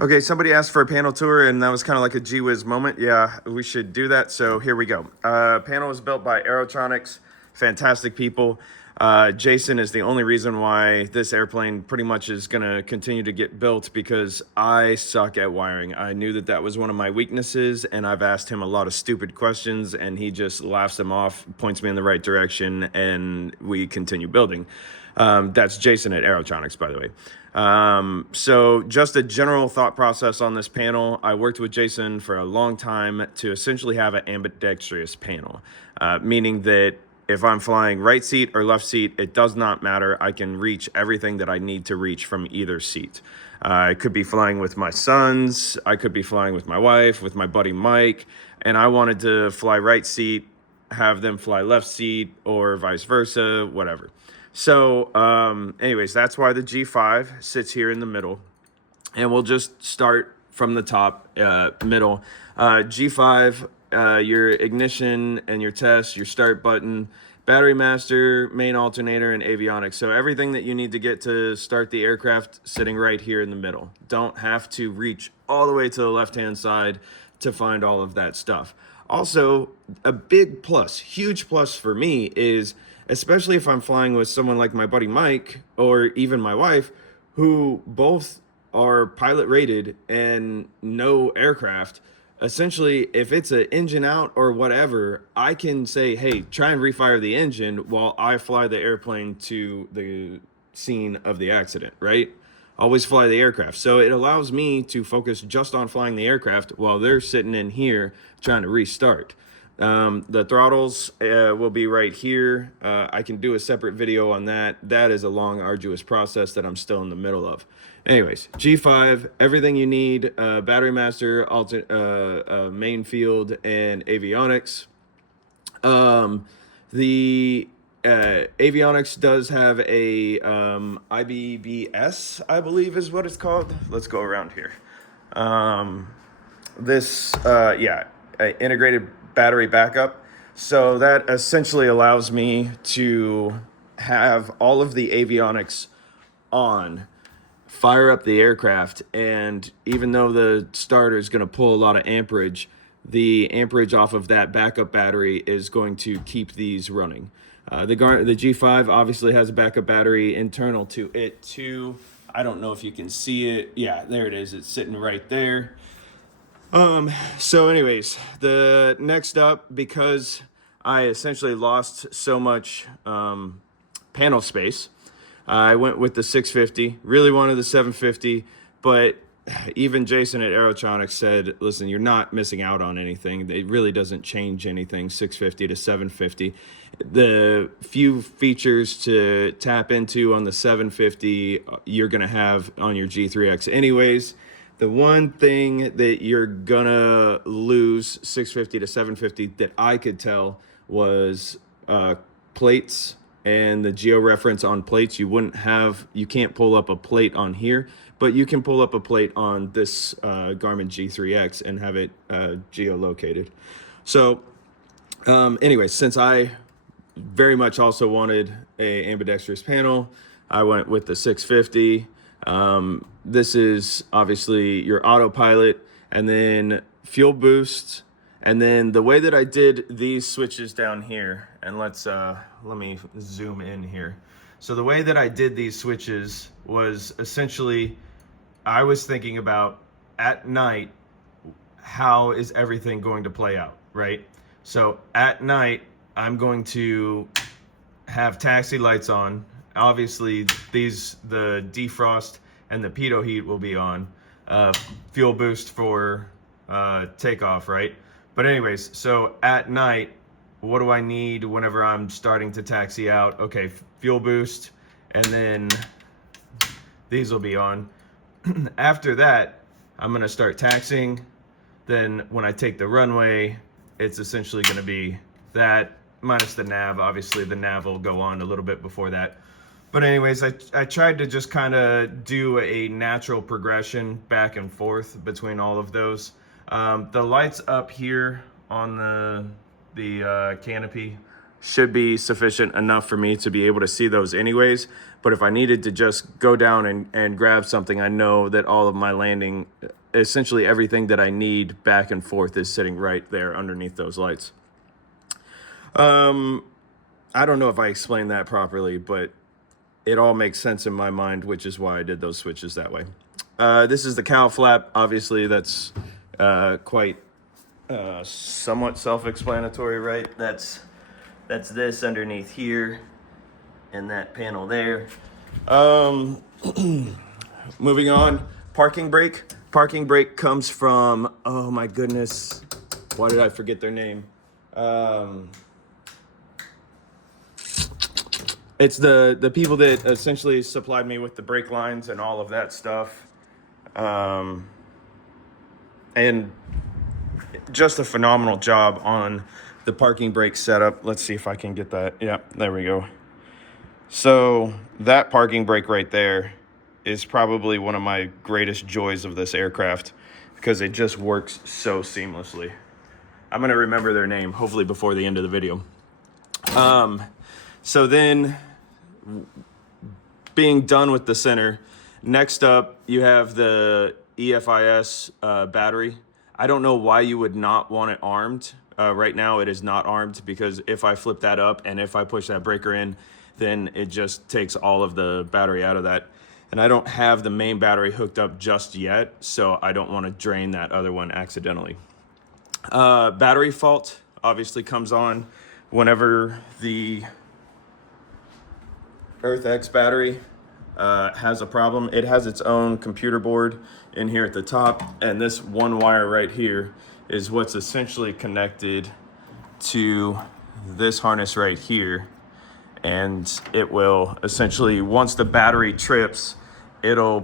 Okay, somebody asked for a panel tour, and that was kind of like a gee whiz moment. Yeah, we should do that. So here we go. Panel was built by Aerotronics, fantastic people. Jason is the only reason why this airplane pretty much is going to continue to get built because I suck at wiring. I knew that that was one of my weaknesses, and I've asked him a lot of stupid questions, and he just laughs them off, points me in the right direction, and we continue building. That's Jason at Aerotronics, by the way. So just a general thought process on this panel. I worked with Jason for a long time to essentially have an ambidextrous panel, meaning that if I'm flying right seat or left seat, it does not matter. I can reach everything that I need to reach from either seat. I could be flying with my sons. I could be flying with my wife, with my buddy Mike, and I wanted to fly right seat, have them fly left seat, or vice versa, whatever. So, anyways, that's why the G5 sits here in the middle. And we'll just start from the top, middle. G5, your ignition and your test, your start button, battery master, main alternator, and avionics. So everything that you need to get to start the aircraft sitting right here in the middle. Don't have to reach all the way to the left-hand side to find all of that stuff. Also, a big plus, huge plus for me is, especially if I'm flying with someone like my buddy Mike or even my wife, who both are pilot rated and know aircraft. Essentially, if it's an engine out or whatever, I can say, hey, try and refire the engine while I fly the airplane to the scene of the accident, right? Always fly the aircraft. So it allows me to focus just on flying the aircraft while they're sitting in here trying to restart. The throttles will be right here. I can do a separate video on that. That is a long, arduous process that I'm still in the middle of. Anyways, G5, everything you need, battery master, main field, and avionics. The avionics does have a IBBS, I believe is what it's called. Let's go around here. Integrated battery backup. So that essentially allows me to have all of the avionics on, fire up the aircraft, and even though the starter is going to pull a lot of amperage, the amperage off of that backup battery is going to keep these running. The G5 obviously has a backup battery internal to it too. I don't know if you can see it. Yeah, there it is. It's sitting right there. So anyways, the next up, because I essentially lost so much panel space, I went with the 650, really wanted the 750, but even Jason at Aerotronics said, listen, you're not missing out on anything. It really doesn't change anything, 650 to 750. The few features to tap into on the 750, you're going to have on your G3X anyways. The one thing that you're gonna lose 650 to 750 that I could tell was plates and the georeference on plates. You can't pull up a plate on here, but you can pull up a plate on this Garmin G3X and have it geolocated. So anyways, since I very much also wanted a ambidextrous panel, I went with the 650. This is obviously your autopilot, and then fuel boost, and then the way that I did these switches down here, and let me zoom in here. So the way that I did these switches was essentially, I was thinking about at night, how is everything going to play out, right? So at night, I'm going to have taxi lights on. Obviously, the defrost and the pitot heat will be on. Fuel boost for takeoff, right? But anyways, so at night, what do I need whenever I'm starting to taxi out? Okay, fuel boost, and then these will be on. After that, I'm gonna start taxiing. Then when I take the runway, it's essentially gonna be that minus the nav. Obviously, the nav will go on a little bit before that. But anyways, I tried to just kind of do a natural progression back and forth between all of those. The lights up here on the canopy should be sufficient enough for me to be able to see those anyways. But if I needed to just go down and grab something, I know that all of my landing, essentially everything that I need back and forth, is sitting right there underneath those lights. I don't know if I explained that properly, but it all makes sense in my mind, which is why I did those switches that way. This is the cowl flap. Obviously, that's quite somewhat self-explanatory, right? That's this underneath here and that panel there. Moving on, parking brake. Parking brake comes from, oh my goodness, why did I forget their name? It's the people that essentially supplied me with the brake lines and all of that stuff. And just a phenomenal job on the parking brake setup. Let's see if I can get that. Yeah, there we go. So that parking brake right there is probably one of my greatest joys of this aircraft, because it just works so seamlessly. I'm going to remember their name, hopefully before the end of the video. So then, being done with the center, next up you have the EFIS battery. I don't know why you would not want it armed. Right now it is not armed, because if I flip that up and if I push that breaker in, then it just takes all of the battery out of that. And I don't have the main battery hooked up just yet, so I don't want to drain that other one accidentally. Battery fault obviously comes on whenever the EarthX battery has a problem. It has its own computer board in here at the top, and this one wire right here is what's essentially connected to this harness right here. And it will essentially, once the battery trips, it'll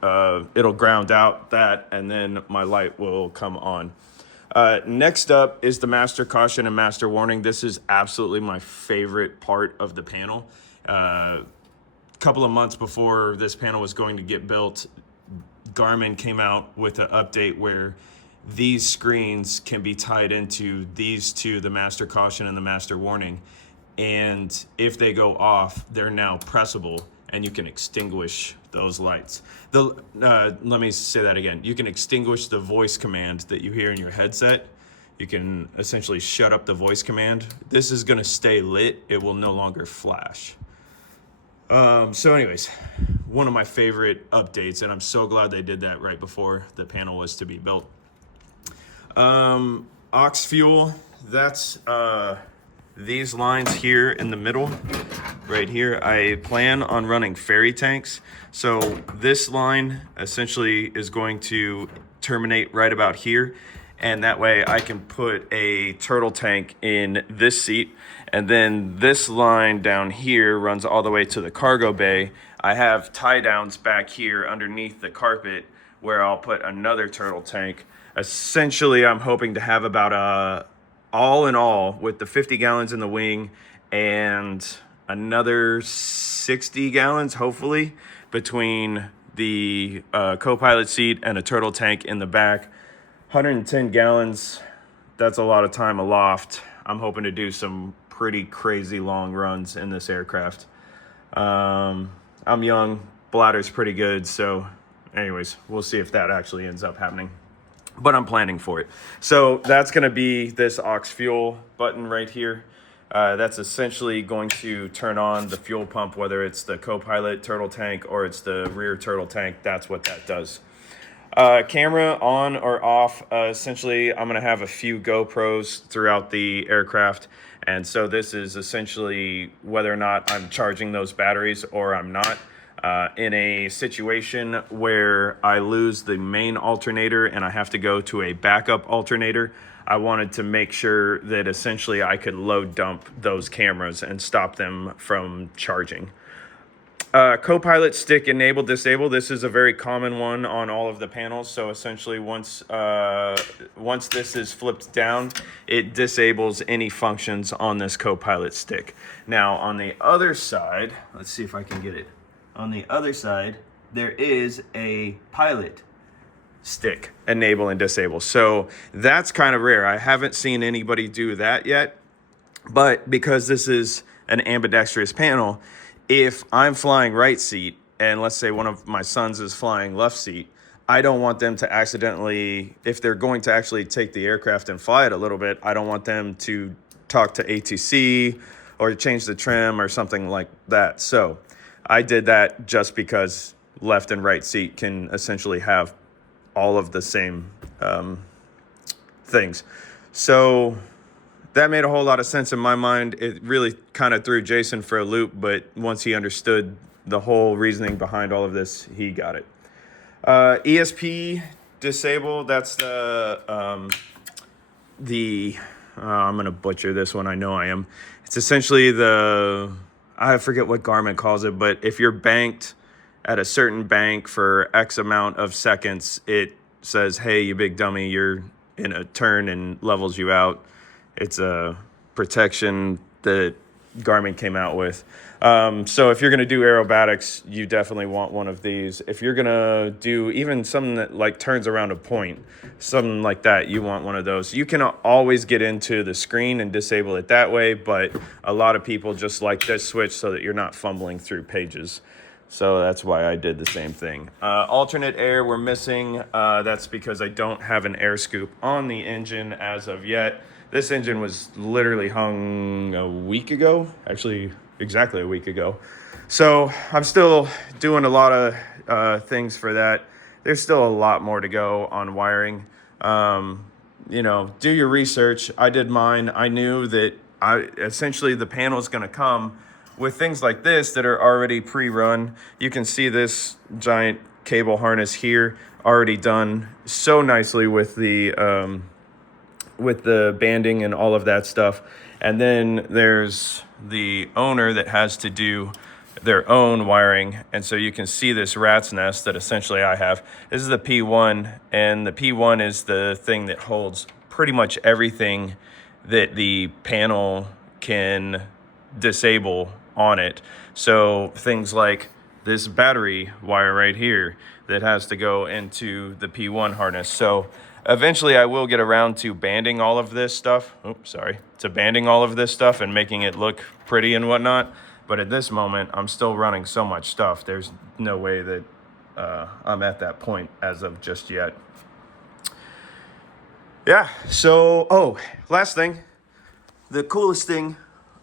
ground out that, and then my light will come on. Next up is the master caution and master warning. This is absolutely my favorite part of the panel. Couple of months before this panel was going to get built, Garmin came out with an update where these screens can be tied into these two, the master caution and the master warning. And if they go off, they're now pressable, and you can extinguish those lights. Let me say that again. You can extinguish the voice command that you hear in your headset. You can essentially shut up the voice command. This is gonna stay lit. It will no longer flash. So anyways, one of my favorite updates, and I'm so glad they did that right before the panel was to be built. Aux fuel, that's these lines here in the middle, right here. I plan on running ferry tanks. So this line essentially is going to terminate right about here. And that way I can put a turtle tank in this seat. And then this line down here runs all the way to the cargo bay. I have tie downs back here underneath the carpet where I'll put another turtle tank. Essentially, I'm hoping to have about all in all, with the 50 gallons in the wing and another 60 gallons, hopefully, between the co-pilot seat and a turtle tank in the back. 110 gallons, that's a lot of time aloft. I'm hoping to do some pretty crazy long runs in this aircraft. I'm young, bladder's pretty good, so anyways, we'll see if that actually ends up happening. But I'm planning for it. So that's going to be this aux fuel button right here. That's essentially going to turn on the fuel pump, whether it's the co-pilot turtle tank or it's the rear turtle tank. That's what that does. Camera on or off. Essentially, I'm going to have a few GoPros throughout the aircraft. And so this is essentially whether or not I'm charging those batteries or I'm not. In a situation where I lose the main alternator and I have to go to a backup alternator, I wanted to make sure that essentially I could load dump those cameras and stop them from charging. Co-pilot stick enable, disable. This is a very common one on all of the panels. So essentially once this is flipped down, it disables any functions on this co-pilot stick. Now on the other side, let's see if I can get it. On the other side, there is a pilot stick, enable and disable. So that's kind of rare. I haven't seen anybody do that yet. But because this is an ambidextrous panel, if I'm flying right seat and let's say one of my sons is flying left seat, I don't want them to accidentally, if they're going to actually take the aircraft and fly it a little bit, I don't want them to talk to ATC or change the trim or something like that. So I did that just because left and right seat can essentially have all of the same things. So that made a whole lot of sense in my mind. It really kind of threw Jason for a loop, but once he understood the whole reasoning behind all of this, he got it. ESP disable, that's I'm going to butcher this one. I know I am. It's essentially I forget what Garmin calls it, but if you're banked at a certain bank for X amount of seconds, it says, hey, you big dummy, you're in a turn, and levels you out. It's a protection that Garmin came out with. So if you're going to do aerobatics, you definitely want one of these. If you're going to do even something that like turns around a point, something like that, you want one of those. You can always get into the screen and disable it that way, but a lot of people just like this switch so that you're not fumbling through pages. So that's why I did the same thing. Alternate air we're missing. That's because I don't have an air scoop on the engine as of yet. This engine was literally hung a week ago, actually exactly a week ago. So I'm still doing a lot of things for that. There's still a lot more to go on wiring. Do your research. I did mine. I knew that essentially the panel is going to come with things like this that are already pre-run. You can see this giant cable harness here already done so nicely with the banding and all of that stuff. And then there's the owner that has to do their own wiring. And so you can see this rat's nest that essentially I have. This is the P1, and the P1 is the thing that holds pretty much everything that the panel can disable on it. So things like this battery wire right here that has to go into the P1 harness. So eventually I will get around to banding all of this stuff. Banding all of this stuff and making it look pretty and whatnot. But at this moment, I'm still running so much stuff. There's no way that I'm at that point as of just yet. Yeah, so, last thing. The coolest thing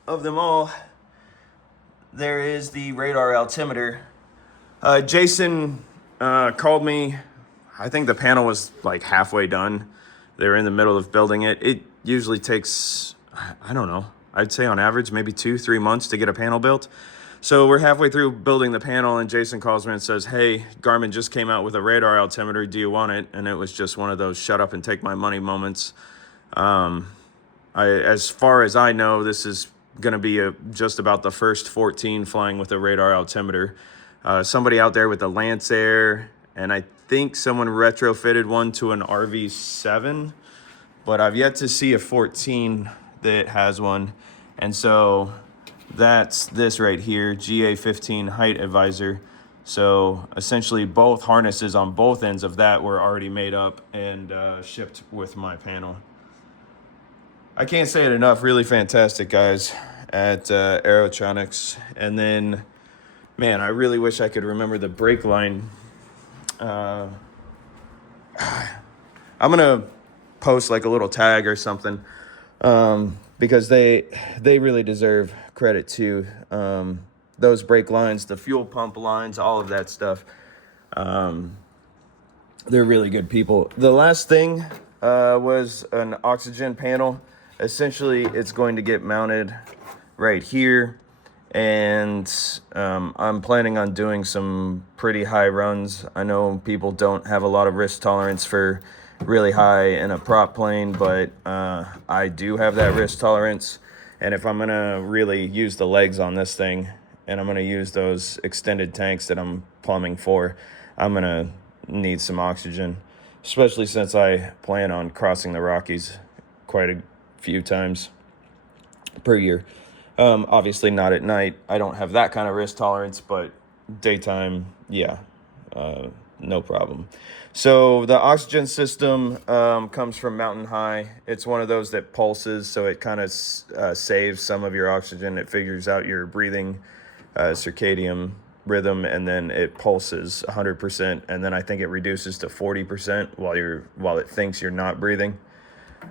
of them all, there is the radar altimeter. Jason called me. I think the panel was like halfway done. They were in the middle of building it. It usually takes, I don't know, I'd say on average maybe 2-3 months to get a panel built. So we're halfway through building the panel, and Jason calls me and says, hey, Garmin just came out with a radar altimeter. Do you want it? And it was just one of those shut up and take my money moments. As far as I know, this is going to be just about the first 14 flying with a radar altimeter. Somebody out there with a Lance Air, and I think someone retrofitted one to an RV7, but I've yet to see a 14 that has one. And so that's this right here, GA15 height advisor. So essentially both harnesses on both ends of that were already made up and shipped with my panel. I can't say it enough, really fantastic guys at Aerotronics. And then, man, I really wish I could remember the brake line. I'm gonna post like a little tag or something, because they really deserve credit too. Those brake lines, the fuel pump lines, all of that stuff. They're really good people. The last thing was an oxygen panel. Essentially, it's going to get mounted right here. And I'm planning on doing some pretty high runs. I know people don't have a lot of risk tolerance for really high in a prop plane, but I do have that risk tolerance. And if I'm gonna really use the legs on this thing, and I'm gonna use those extended tanks that I'm plumbing for, I'm gonna need some oxygen, especially since I plan on crossing the Rockies quite a few times per year. Obviously not at night. I don't have that kind of risk tolerance, but daytime, yeah. no problem. So the oxygen system comes from Mountain High. It's one of those that pulses, so it kind of saves some of your oxygen. It figures out your breathing circadian rhythm, and then it pulses 100%, and then I think it reduces to 40% while it thinks you're not breathing.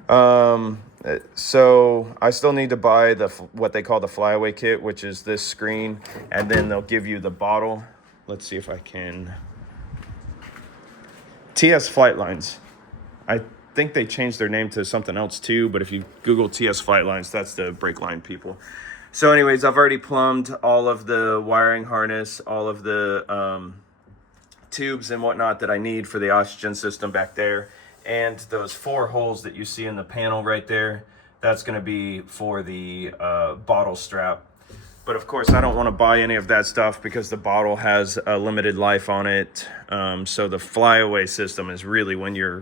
So I still need to buy what they call the flyaway kit, which is this screen, and then they'll give you the bottle. Let's see if I can. TS Flightlines. I think they changed their name to something else too, but if you Google TS Flightlines, that's the brake line people. So anyways, I've already plumbed all of the wiring harness, all of the tubes and whatnot that I need for the oxygen system back there. And those 4 holes that you see in the panel right there, that's going to be for the bottle strap. But of course, I don't want to buy any of that stuff because the bottle has a limited life on it. So the flyaway system is really when you're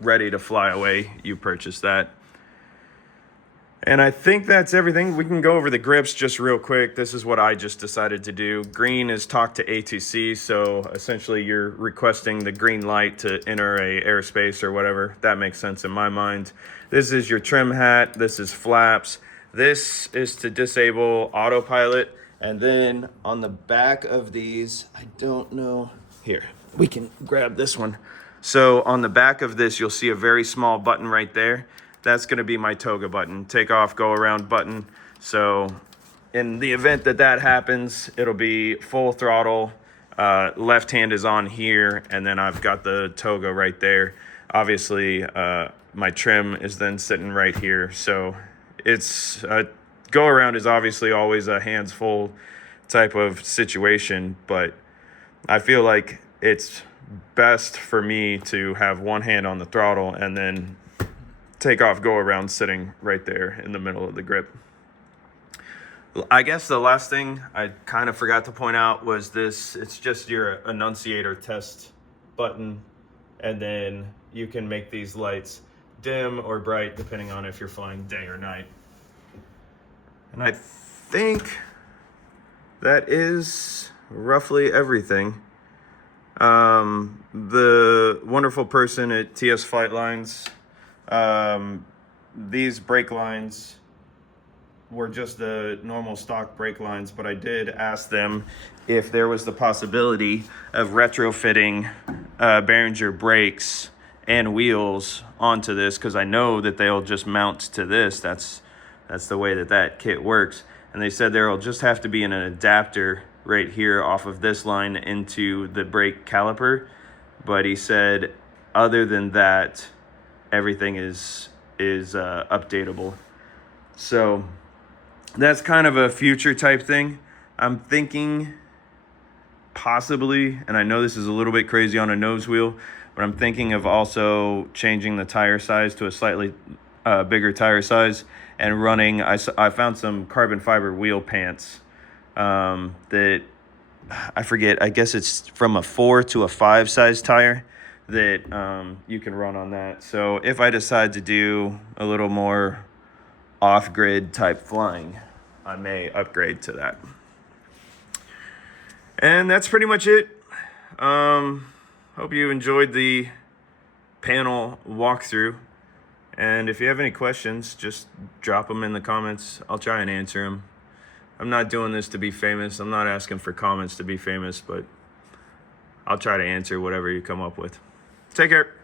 ready to fly away, you purchase that. And I think that's everything. We can go over the grips just real quick. This is what I just decided to do. Green is talk to ATC, so essentially you're requesting the green light to enter a airspace or whatever. That makes sense in my mind. This is your trim hat. This is flaps. This is to disable autopilot. And then on the back of these, I don't know. Here, we can grab this one. So on the back of this, you'll see a very small button right there. That's going to be my toga button, take off, go around button. So in the event that that happens, it'll be full throttle. Left hand is on here, and then I've got the toga right there. Obviously, my trim is then sitting right here. So it's go around is obviously always a hands full type of situation, but I feel like it's best for me to have one hand on the throttle and then take off, go around sitting right there in the middle of the grip. I guess the last thing I kind of forgot to point out was this. It's just your annunciator test button, and then you can make these lights dim or bright depending on if you're flying day or night. And I think that is roughly everything. The wonderful person at TS Flightlines, these brake lines were just the normal stock brake lines, but I did ask them if there was the possibility of retrofitting Behringer brakes and wheels onto this, because I know that they'll just mount to this. That's the way that kit works. And they said there'll just have to be an adapter right here off of this line into the brake caliper. But he said other than that, everything is updatable. So that's kind of a future type thing. I'm thinking possibly, and I know this is a little bit crazy on a nose wheel, but I'm thinking of also changing the tire size to a slightly bigger tire size and running. I found some carbon fiber wheel pants that I forget. I guess it's from a 4 to a 5 size tire that you can run on that. So if I decide to do a little more off-grid type flying, I may upgrade to that. And that's pretty much it. Hope you enjoyed the panel walkthrough. And if you have any questions, just drop them in the comments. I'll try and answer them. I'm not doing this to be famous. I'm not asking for comments to be famous, but I'll try to answer whatever you come up with. Take care.